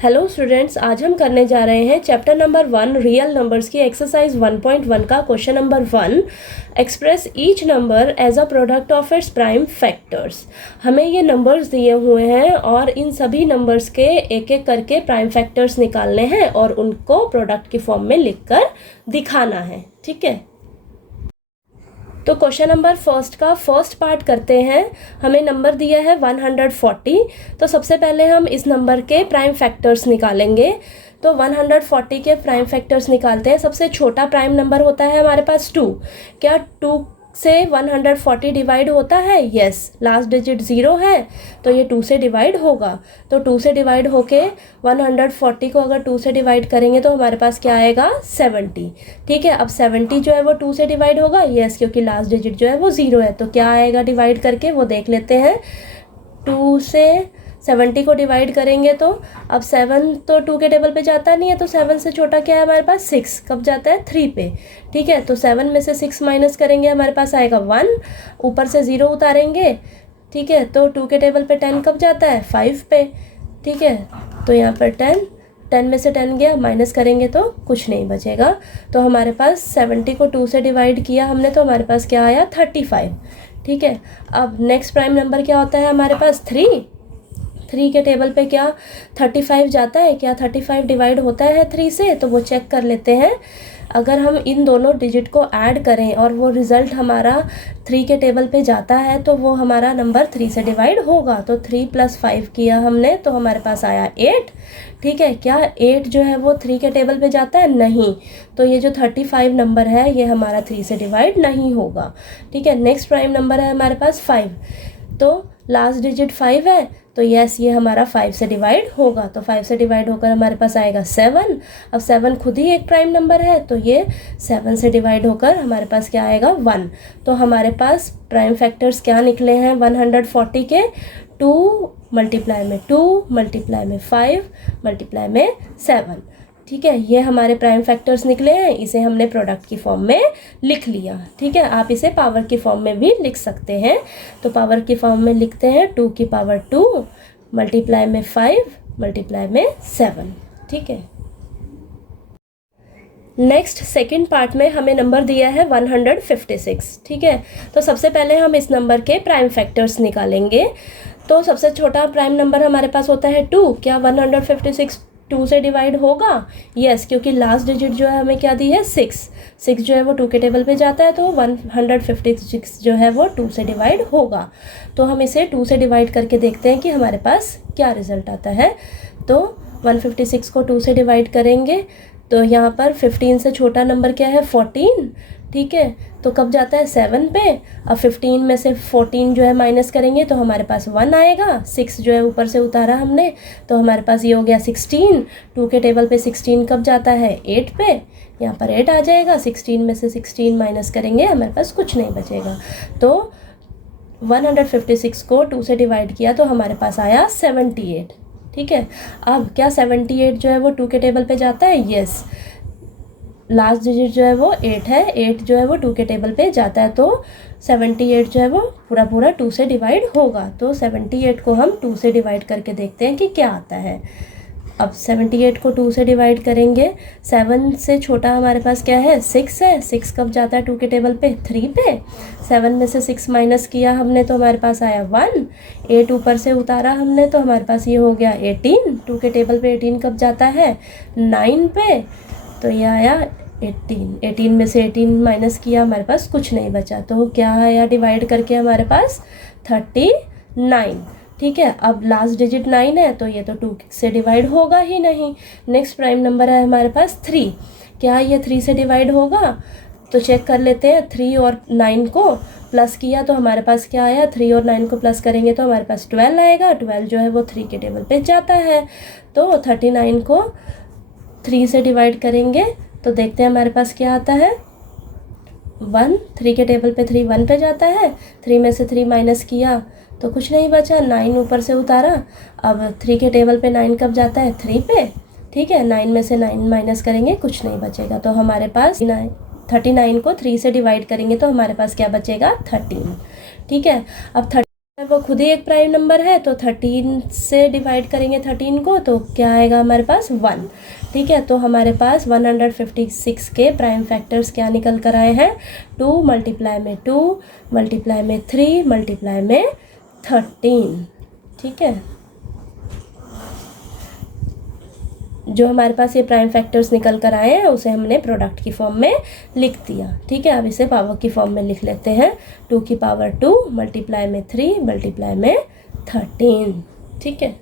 Hello students, आज हम करने जा रहे हैं चैप्टर नंबर 1 रियल नंबर्स की एक्सरसाइज 1.1 का question number 1। Express each number as a product of its prime factors. हमें ये नंबर्स दिए हुए हैं और इन सभी नंबर्स के एक एक करके प्राइम फैक्टर्स निकालने हैं और उनको प्रोडक्ट की फॉर्म में लिखकर दिखाना है। ठीक है, तो क्वेश्चन नंबर फर्स्ट का फर्स्ट पार्ट करते हैं। हमें नंबर दिया है 140। तो सबसे पहले हम इस नंबर के प्राइम फैक्टर्स निकालेंगे। तो 140 के प्राइम फैक्टर्स निकालते हैं। सबसे छोटा प्राइम नंबर होता है हमारे पास 2। क्या 2 से 140 डिवाइड होता है? यस। लास्ट डिजिट 0 है तो ये 2 से डिवाइड होगा। तो 2 से डिवाइड होके 140 को अगर 2 से डिवाइड करेंगे तो हमारे पास क्या आएगा? 70। ठीक है, अब 70 जो है वो 2 से डिवाइड होगा। यस, क्योंकि लास्ट डिजिट जो है वो 0 है। तो क्या आएगा डिवाइड करके वो देख लेते हैं। 2 से 70 को डिवाइड करेंगे तो अब 7 तो 2 के टेबल पे जाता नहीं है, तो 7 से छोटा क्या है हमारे पास? 6। कब जाता है? 3 पे। ठीक है, तो 7 में से 6 माइनस करेंगे, हमारे पास आएगा 1। ऊपर से 0 उतारेंगे। ठीक है, तो 2 के टेबल पे 10 कब जाता है? 5 पे। ठीक है, तो यहाँ पर 10 में से 10 गया, माइनस करेंगे तो कुछ नहीं बचेगा। तो हमारे पास 70 को 2 से डिवाइड किया हमने तो हमारे पास क्या आया? 35। ठीक है, अब नेक्स्ट प्राइम नंबर क्या होता है हमारे पास? 3 के टेबल पे क्या 35 जाता है? क्या 35 डिवाइड होता है 3 से? तो वो चेक कर लेते हैं। अगर हम इन दोनों डिजिट को ऐड करें और वो रिज़ल्ट हमारा 3 के टेबल पे जाता है तो वो हमारा नंबर 3 से डिवाइड होगा। तो 3 + 5 किया हमने तो हमारे पास आया 8। ठीक है, क्या 8 जो है वो 3 के टेबल पे जाता है? नहीं। तो ये जो 35 नंबर है ये हमारा 3 से डिवाइड नहीं होगा। ठीक है, नेक्स्ट प्राइम नंबर है हमारे पास 5। तो लास्ट डिजिट 5 है तो यस, ये हमारा 5 से डिवाइड होगा। तो 5 से डिवाइड होकर हमारे पास आएगा 7। अब 7 खुद ही एक प्राइम नंबर है तो ये 7 से डिवाइड होकर हमारे पास क्या आएगा? 1। तो हमारे पास प्राइम फैक्टर्स क्या निकले हैं 140 के? 2 मल्टीप्लाई में 2 मल्टीप्लाई में 5 मल्टीप्लाई में 7। ठीक है, ये हमारे प्राइम फैक्टर्स निकले हैं। इसे हमने प्रोडक्ट की फॉर्म में लिख लिया। ठीक है, आप इसे पावर की फॉर्म में भी लिख सकते हैं। तो पावर की फॉर्म में लिखते हैं 2 की पावर 2 मल्टीप्लाई में 5 मल्टीप्लाई में 7। ठीक है, नेक्स्ट सेकंड पार्ट में हमें नंबर दिया है 156। ठीक है, तो सबसे पहले हम इस नंबर के प्राइम फैक्टर्स निकालेंगे। तो सबसे छोटा प्राइम नंबर हमारे पास होता है 2। क्या 156 2 से डिवाइड होगा? यस, क्योंकि लास्ट डिजिट जो है हमें क्या दी है? 6 जो है वो 2 के टेबल पे जाता है तो 156 जो है वो 2 से डिवाइड होगा। तो हम इसे 2 से डिवाइड करके देखते हैं कि हमारे पास क्या रिजल्ट आता है। तो 156 को 2 से डिवाइड करेंगे तो यहाँ पर 15 से छोटा नंबर क्या है? 14। ठीक है, तो कब जाता है? 7 पे। अब 15 में से 14 जो है माइनस करेंगे तो हमारे पास 1 आएगा। 6 जो है ऊपर से उतारा हमने तो हमारे पास ये हो गया 16। 2 के टेबल पे 16 कब जाता है? 8 पे। यहाँ पर 8 आ जाएगा। 16 में से 16 माइनस करेंगे हमारे पास कुछ नहीं बचेगा। तो 156 को 2 से डिवाइड किया तो हमारे पास आया 78। ठीक है, अब क्या 78 जो है वो 2 के टेबल पे जाता है? यस। लास्ट डिजिट जो है वो 8 है। 8 जो है वो 2 के टेबल पे जाता है तो 78 जो है वो पूरा 2 से डिवाइड होगा। तो 78 को हम 2 से डिवाइड करके देखते हैं कि क्या आता है। अब 78 को 2 से डिवाइड करेंगे। 7 से छोटा हमारे पास क्या है? 6 है। 6 कब जाता है 2 के टेबल पे? 3 पे। 7 में से 6 माइनस किया हमने तो हमारे पास आया 1। 8 ऊपर से उतारा हमने तो हमारे पास ये हो गया 18। 2 के टेबल पे 18 कब जाता है? 9 पे। तो ये आया 18 में से 18 माइनस किया हमारे पास कुछ नहीं बचा। तो क्या आया डिवाइड करके हमारे पास? 39। ठीक है, अब लास्ट डिजिट 9 है तो ये तो 2 से डिवाइड होगा ही नहीं। नेक्स्ट प्राइम नंबर है हमारे पास 3। क्या ये 3 से डिवाइड होगा? तो चेक कर लेते हैं। 3 और 9 को प्लस किया तो हमारे पास क्या आया? 3 और 9 को प्लस करेंगे तो हमारे पास 12 आएगा। 12 जो है वो 3 के टेबल पे जाता है। तो 39 को 3 से डिवाइड करेंगे तो देखते हैं हमारे पास क्या आता है? 1। 3 के टेबल पे 3 1 पे जाता है। 3 में से 3 माइनस किया तो कुछ नहीं बचा। 9 ऊपर से उतारा। अब 3 के टेबल पे 9 कब जाता है? 3 पे। ठीक है, 9 में से 9 माइनस करेंगे कुछ नहीं बचेगा। तो हमारे पास 39 को 3 से डिवाइड करेंगे तो हमारे पास क्या बचेगा? 13। ठीक है, अब 13 वो खुद ही एक प्राइम नंबर है, तो 13 से डिवाइड करेंगे 13 को, तो क्या आएगा हमारे पास 1। ठीक है, तो हमारे पास 156 के प्राइम फैक्टर्स क्या निकल कर आए हैं, 2 मल्टीप्लाई में 2 मल्टीप्लाई में 3 मल्टीप्लाई में 13। ठीक है, जो हमारे पास ये प्राइम फैक्टर्स निकल कर आए हैं उसे हमने प्रोडक्ट की फॉर्म में लिख दिया। ठीक है, अब इसे पावर की फॉर्म में लिख लेते हैं, 2 की पावर 2 मल्टीप्लाई में 3 मल्टीप्लाई में 13। ठीक है।